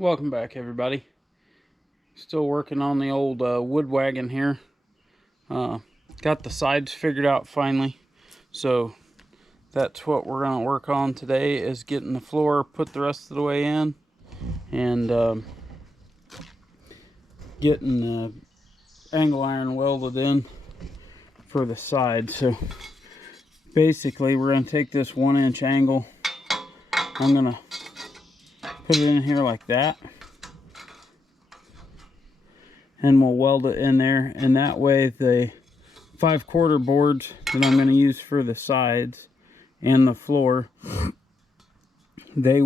Welcome back, everybody. Still working on the old wood wagon here. Got the sides figured out finally, so that's what we're going to work on today, is getting the floor put the rest of the way in, and getting the angle iron welded in for the side. So basically we're going to take this 1-inch angle, I'm going to put it in here like that, and we'll weld it in there, and that way the 5/4 boards that I'm going to use for the sides and the floor, they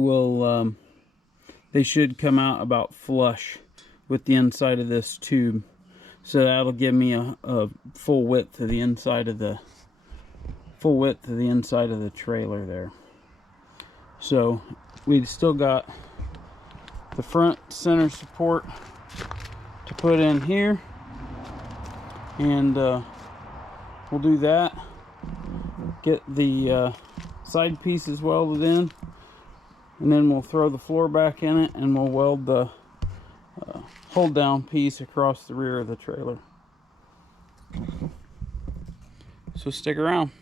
should come out about flush with the inside of this tube, so that'll give me a full width to the inside of the trailer there. So we've still got the front center support to put in here, and we'll do that, get the side pieces welded in, and then we'll throw the floor back in it, and we'll weld the hold down piece across the rear of the trailer. So stick around.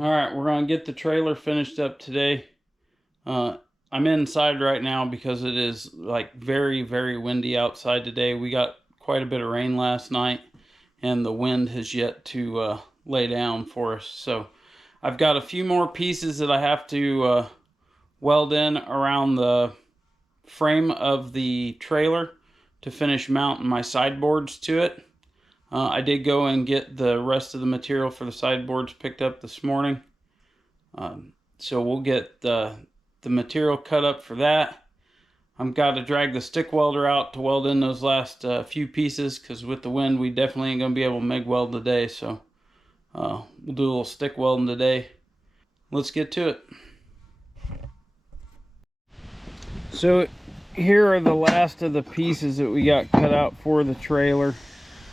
Alright, we're going to get the trailer finished up today. I'm inside right now because it is like very, very windy outside today. We got quite a bit of rain last night, and the wind has yet to lay down for us. So I've got a few more pieces that I have to weld in around the frame of the trailer to finish mounting my sideboards to it. I did go and get the rest of the material for the sideboards picked up this morning. So we'll get the material cut up for that. I've got to drag the stick welder out to weld in those last few pieces, because with the wind we definitely ain't going to be able to MIG weld today. So we'll do a little stick welding today. Let's get to it. So here are the last of the pieces that we got cut out for the trailer.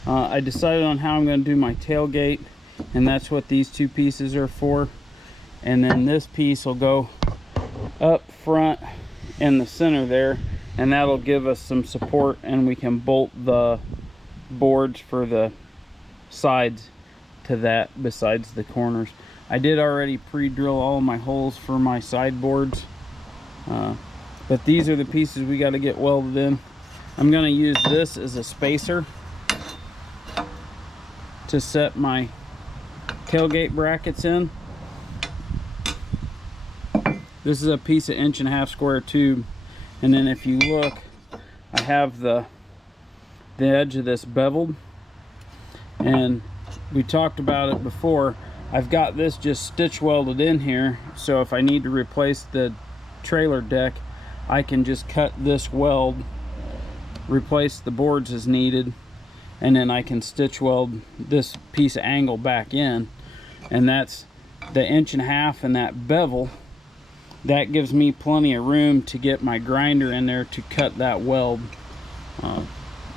I decided on how I'm going to do my tailgate, and that's what these two pieces are for. And then this piece will go up front in the center there, and that'll give us some support, and we can bolt the boards for the sides to that besides the corners. I did already pre-drill all of my holes for my sideboards, but these are the pieces we got to get welded in. I'm going to use this as a spacer to set my tailgate brackets in. This is a piece of 1.5" square tube, and then if you look, I have the edge of this beveled, and we talked about it before. I've got this just stitch welded in here, so if I need to replace the trailer deck, I can just cut this weld, replace the boards as needed, and then I can stitch weld this piece of angle back in. And that's the 1.5" and that bevel. That gives me plenty of room to get my grinder in there to cut that weld.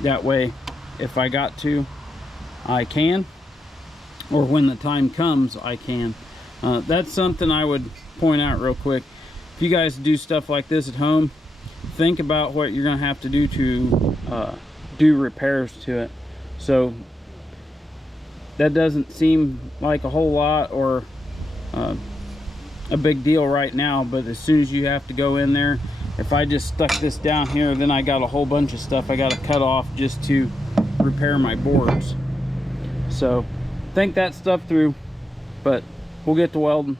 That way, if I got to, I can, or when the time comes, I can. That's something I would point out real quick. If you guys do stuff like this at home, think about what you're going to have to do to do repairs to it. So that doesn't seem like a whole lot or a big deal right now, but as soon as you have to go in there, if I just stuck this down here, then I got a whole bunch of stuff I got to cut off just to repair my boards. So think that stuff through, but we'll get to welding.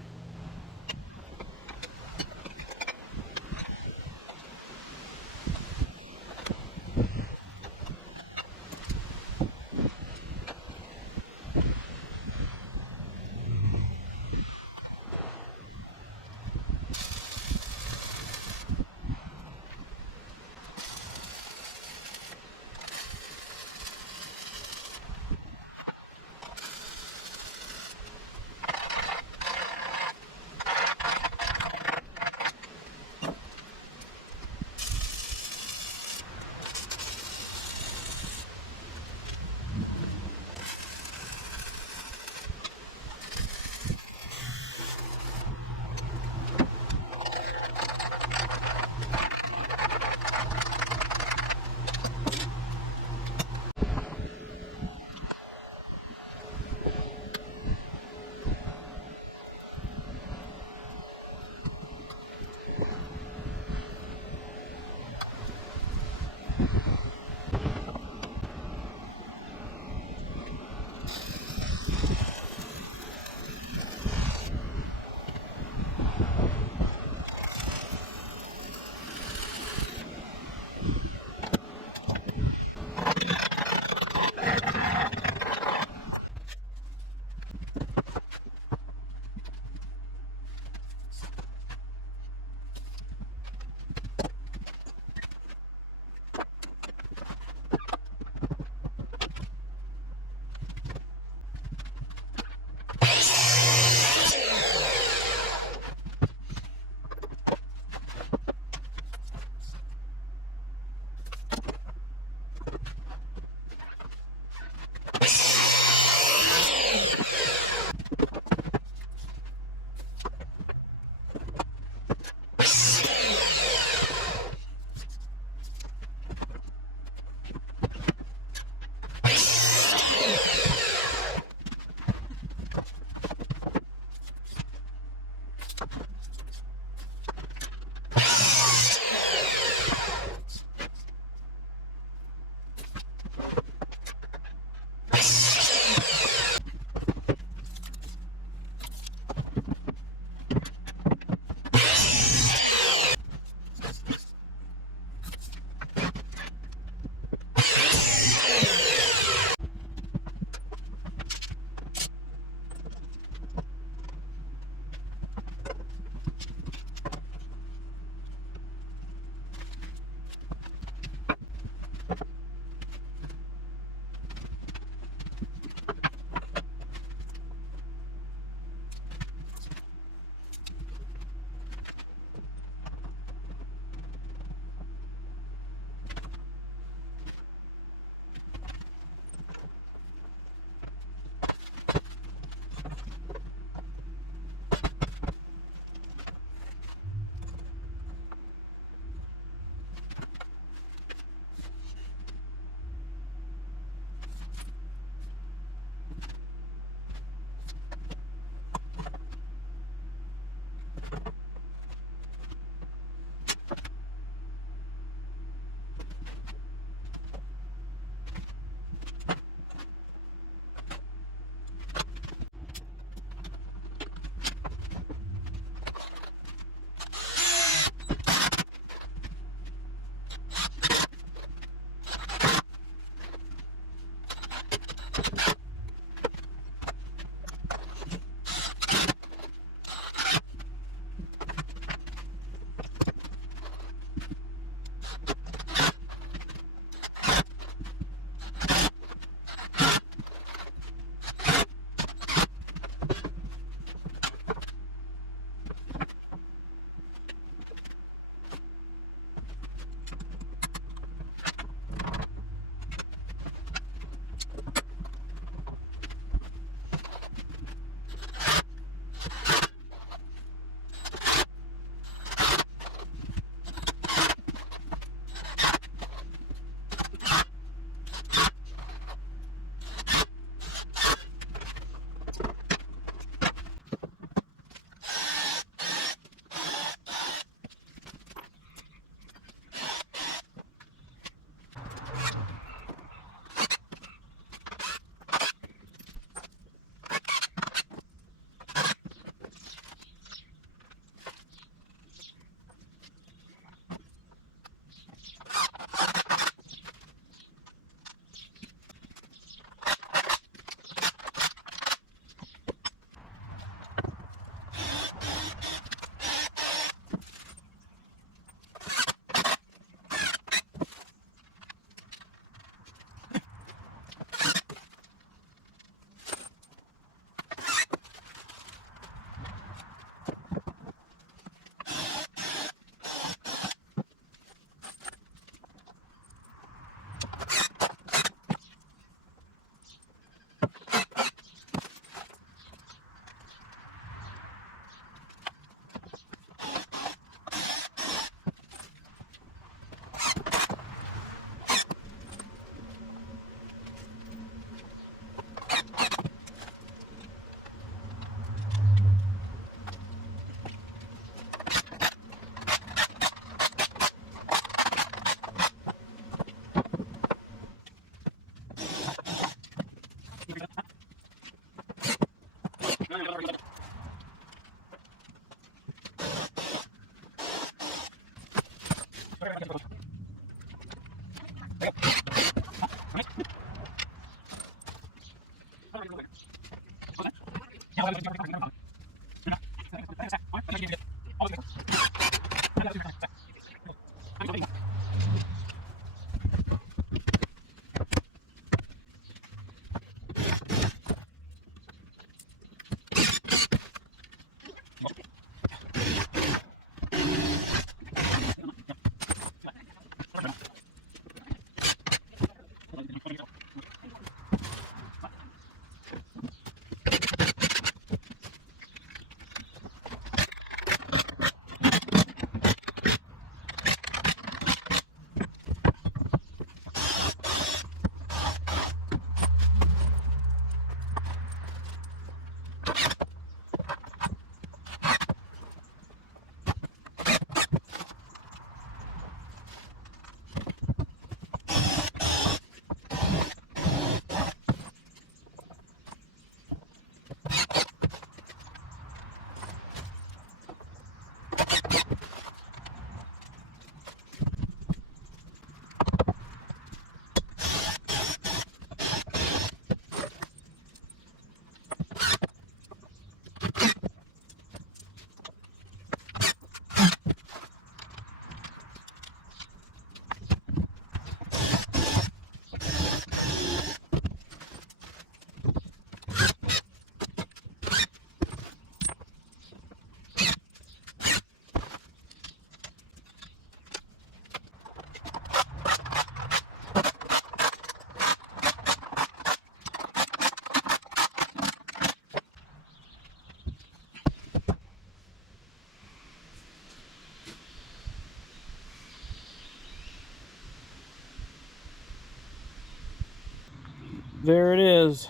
There it is.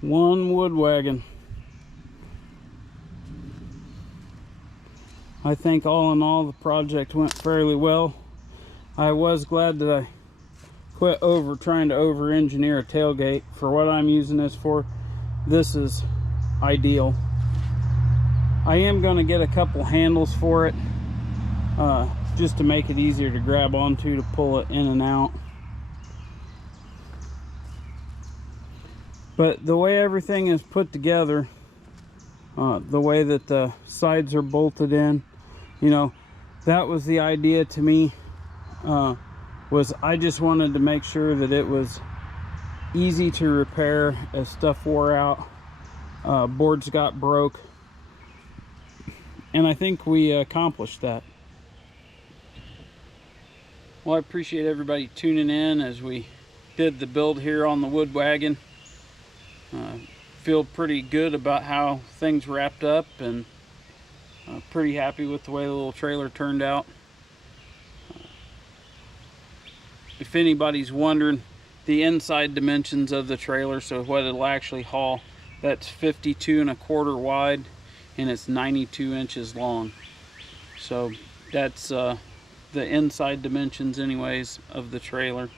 One wood wagon. I think all in all the project went fairly well. I was glad that I quit trying to over-engineer a tailgate. For what I'm using this for, this is ideal. I am going to get a couple handles for it, just to make it easier to grab onto to pull it in and out. But the way everything is put together, the way that the sides are bolted in, you know, that was the idea to me. Was I just wanted to make sure that it was easy to repair as stuff wore out, boards got broke, and I think we accomplished that. Well, I appreciate everybody tuning in as we did the build here on the wood wagon. Feel pretty good about how things wrapped up, and pretty happy with the way the little trailer turned out. If anybody's wondering, the inside dimensions of the trailer, so what it'll actually haul, that's 52¼ wide and it's 92 inches long. So that's the inside dimensions anyways of the trailer.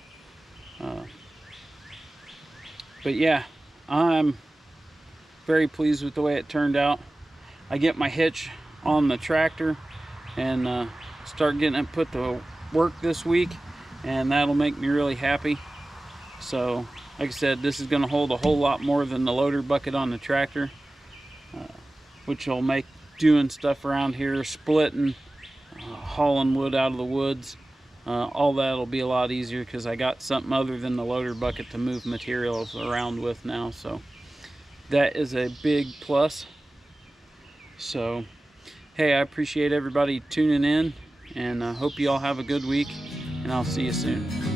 But yeah, I'm very pleased with the way it turned out. I get my hitch on the tractor and start getting it put to work this week, and that'll make me really happy. So like I said, this is going to hold a whole lot more than the loader bucket on the tractor, which will make doing stuff around here, splitting, hauling wood out of the woods, all that'll be a lot easier because I got something other than the loader bucket to move materials around with now. So that is a big plus. So hey, I appreciate everybody tuning in, and I hope you all have a good week, and I'll see you soon.